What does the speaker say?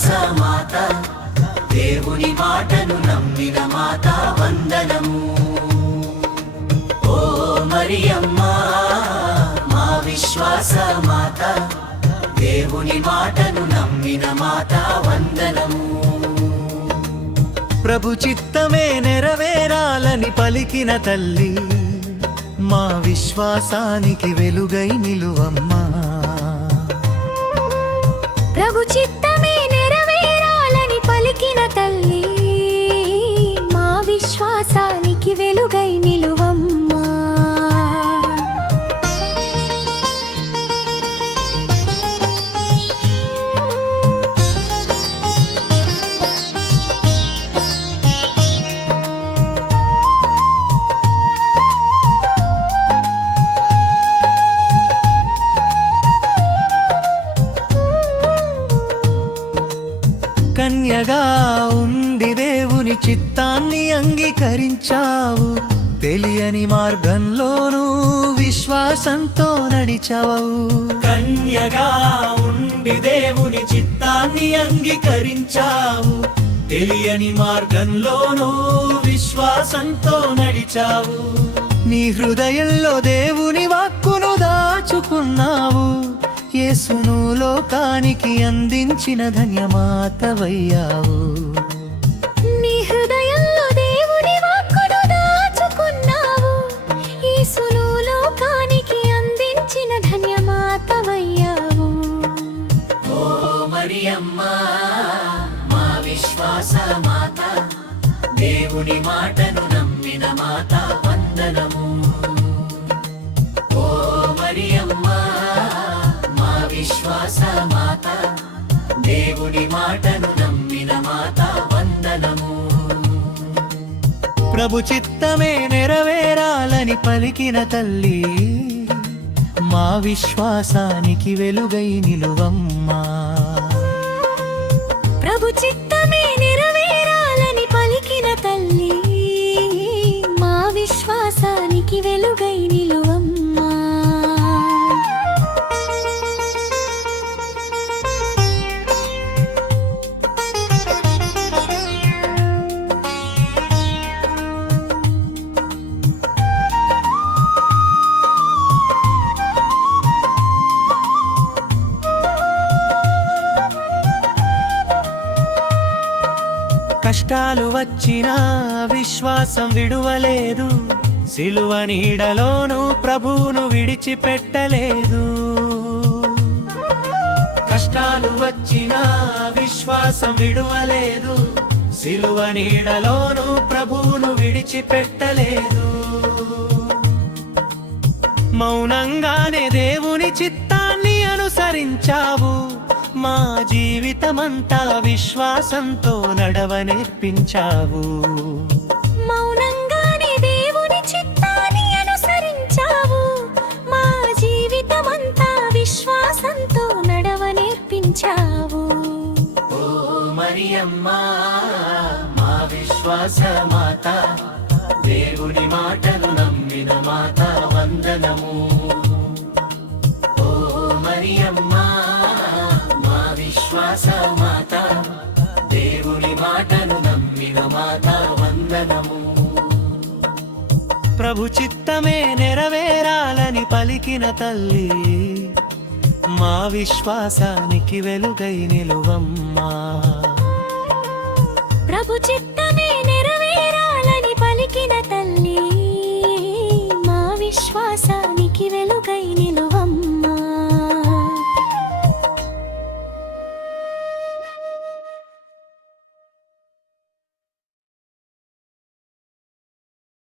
విశ్వాస మాత, దేవుని మాటను నమ్మిన మాత వందనము. ఓ మరియమ్మ మా విశ్వాస మాత, దేవుని మాటను నమ్మిన మాత వందనము. ప్రభు చిత్తమే నెరవేరాలని పలికిన తల్లి, మా విశ్వాసానికి వెలుగై నిలువమ్మా. ప్రభు చిత్తమే నెరవేరాలని పలికిన తల్లి, మా విశ్వాసానికి వెలుగై నిలువమ్మా. కన్యగా ఉండి దేవుని చిత్తాన్ని అంగీకరించావు, తెలియని మార్గంలోనూ విశ్వాసంతో నడిచావు. కన్యగా ఉండి దేవుని చిత్తాన్ని అంగీకరించావు, తెలియని మార్గంలోనూ విశ్వాసంతో నడిచావు. నీ హృదయంలో దేవుని వాక్కును దాచుకున్నావు, యేసును లోకానికి అందించిన ధన్యమాతవయ్యావు. నీ హృదయంలో దేవుని వాక్కును దాచుకున్నావు, యేసును లోకానికి అందించిన ధన్యమాతవయ్యావు. ఓ మరియమ్మ మా విశ్వాస మాత, దేవుని మాటను నమ్మిన మాత వందనము. ఓ మరియమ్మ మా విశ్వాస మాత, దేవుని మాటను నమ్మిన మాత వందనము. ప్రభు చిత్తమే నెరవేరాలని పలికిన తల్లి, మా విశ్వాసానికి వెలుగై నిలువమ్మా. ప్రభు చిత్తమే నెరవేరాలని పలికిన తల్లి, మా విశ్వాసానికి వెలుగై నిలువమ్మా. కష్టాలు వచ్చినా విశ్వాసం విడువలేదు, సిలువ నీడలోనూ ప్రభువును విడిచిపెట్టలేదు. కష్టాలు వచ్చినా విశ్వాసం విడువలేదు, సిలువ నీడలోనూ ప్రభువును విడిచిపెట్టలేదు. మౌనంగానే దేవుని చిత్తాన్ని అనుసరించావు, మా జీవితమంతా విశ్వాసంతో నడవనేర్పించావు. మౌనంగానే దేవుని చిత్తాన్ని అనుసరించావు, మా జీవితమంతా విశ్వాసంతో నడవనేర్పించావు. ఓ మరియమ్మ మా విశ్వాస మాత, దేవుని మాటను నమ్మిన మాత వందనము. ఓ మరియమ్మ మా విశ్వాస మాత, దేవుని మాటను నమ్మిన మాత వందనము. ప్రభు చిత్తమే నెరవేరాలని పలికిన తల్లి, మా విశ్వాసానికి వెలుగై నిలువమ్మా. ప్రభు చిత్తమే